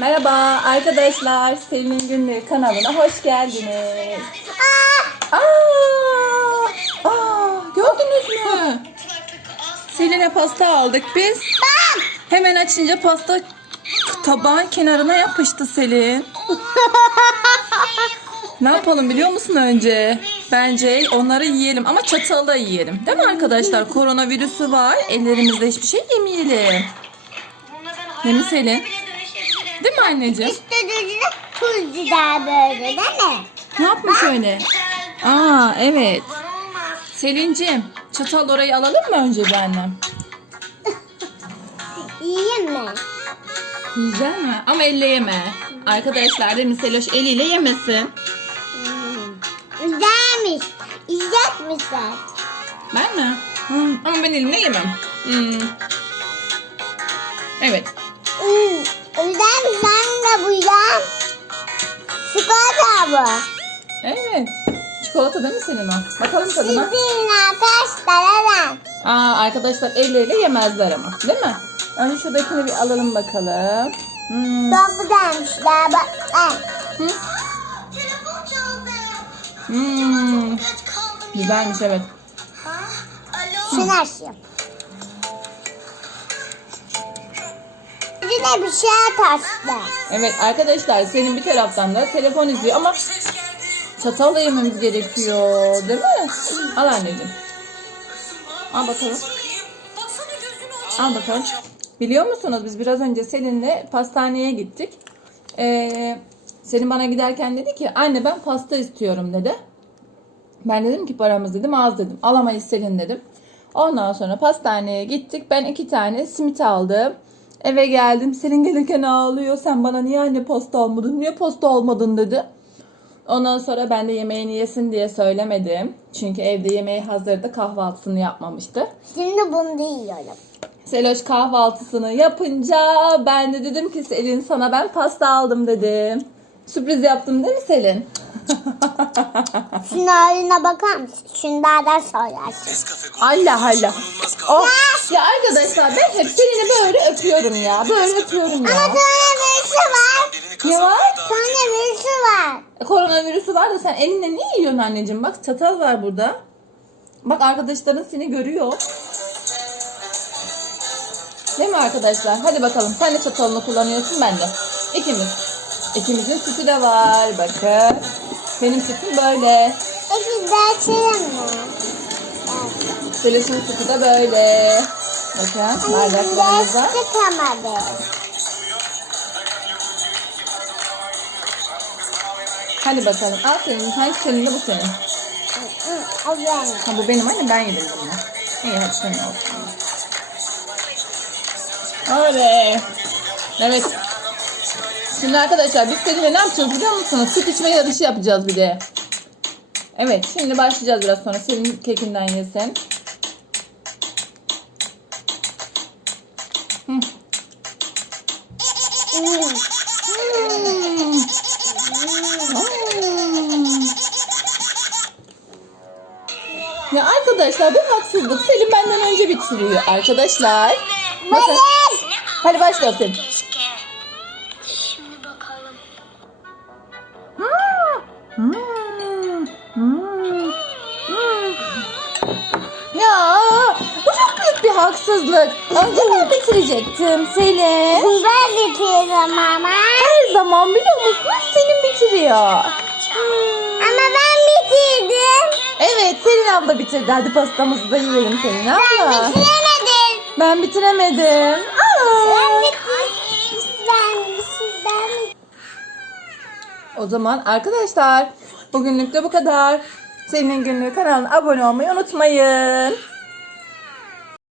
Merhaba arkadaşlar. Selin'in günlüğü kanalına hoş geldiniz. Aa! Aa! Gördünüz mü? Selin'e pasta aldık biz. Hemen açınca pasta tabağın kenarına yapıştı Selin. ne yapalım biliyor musun önce? Bence onları yiyelim ama çatalla yiyelim. Değil mi arkadaşlar? Koronavirüsü var. Ellerimizde hiçbir şey yemeyelim. Değil mi Selin? Değil mi anneciğim? İstediğine tuz gider böyle değil mi? Ne yapmış öyle? Aa evet. Selin'cim çatal orayı alalım mı önce bir annem? Yiyeyim mi? Yiyecek mi? Ama elle yeme. Arkadaşlar değil mi Seloş eliyle yemesin. Hmm. Güzelmiş. Yiyecek misin? Ben mi? Hmm, Ama ben elimle yemem. Hmm. Evet. Hmm. Güzelmiş. Anne bu ya. Çikolata bu. Evet. Çikolata değil mi senin o? Bakalım tadına. Sizin arkadaşlar evet. Aa arkadaşlar elleriyle yemezler ama. Değil mi? Önce şuradakini bir alalım bakalım. Hmm. Bak bu demişler bak. Hı? Hmm. Güzelmiş evet. Şunu açayım. Yine bir şey atarsın. Evet arkadaşlar senin bir taraftan da telefon izliyor ama çatalla yememiz gerekiyor değil mi? Al anneciğim. Al bakalım. Al bakalım. Biliyor musunuz biz biraz önce Selin'le pastaneye gittik. Ee, Selin bana giderken dedi ki anne ben pasta istiyorum dedi. Ben dedim ki paramız dedim az dedim. Alamayız Selin dedim. Ondan sonra pastaneye gittik. Ben iki tane simit aldım. Eve geldim. Selin gelirken ağlıyor. Sen bana niye anne pasta almadın? Niye pasta almadın dedi. Ondan sonra ben de yemeğini yesin diye söylemedim. Çünkü evde yemeği hazırdı. Kahvaltısını yapmamıştı. Şimdi bunu da yiyorum. Seloş kahvaltısını yapınca ben de dedim ki Selin sana ben pasta aldım dedim. Sürpriz yaptım değil mi Selin? Şunun haline bakar mısın? Şunlardan söylersin. Allah Allah. Oh. Ya arkadaşlar ben hep Selin'i böyle öpüyorum ya. Böyle öpüyorum ya. Ama birisi var. Ne var? Birisi var. E, Koronavirüsü var da sen elinle niye yiyorsun anneciğim? Bak çatal var burada. Bak arkadaşların seni görüyor. Değil mi arkadaşlar? Hadi bakalım. Sen de çatalını kullanıyorsun ben de. İkimiz. İkimizin sütü de var. Bakın. Benim sütüm böyle. Peki de açayım mı? Selis'in sütü de böyle. Bakın bardaklarımız var. Ders çıkamadı. Hadi bakalım. Al senin. Hangi senin de bu senin. O benim. Ha bu benim anne ben yedim bunu. İyi hadi senin olsun. Öyle. Evet. Şimdi arkadaşlar biz seninle ne yapacağız biliyor musunuz? Süt içme yarışı yapacağız bir de. Evet şimdi başlayacağız biraz sonra. Selin kekinden yesin. Hmm. Hmm. Hmm. Ya arkadaşlar bu haksızlık. Selim benden önce bitiriyor arkadaşlar. Bakın. Hadi başla Selim. Ya bu çok büyük bir haksızlık. Önce ben bitirecektim Selim. Ben bitirdim ama. Her zaman biliyor musun Selim bitiriyor. Ama ben bitirdim. Evet Selin abla bitirdi. Hadi pastamızı da yiyelim Selin Ben abla. bitiremedim. Ben bitiremedim. Aa. Ben O zaman arkadaşlar bugünlük de bu kadar. Senin günlüğü kanalına abone olmayı unutmayın.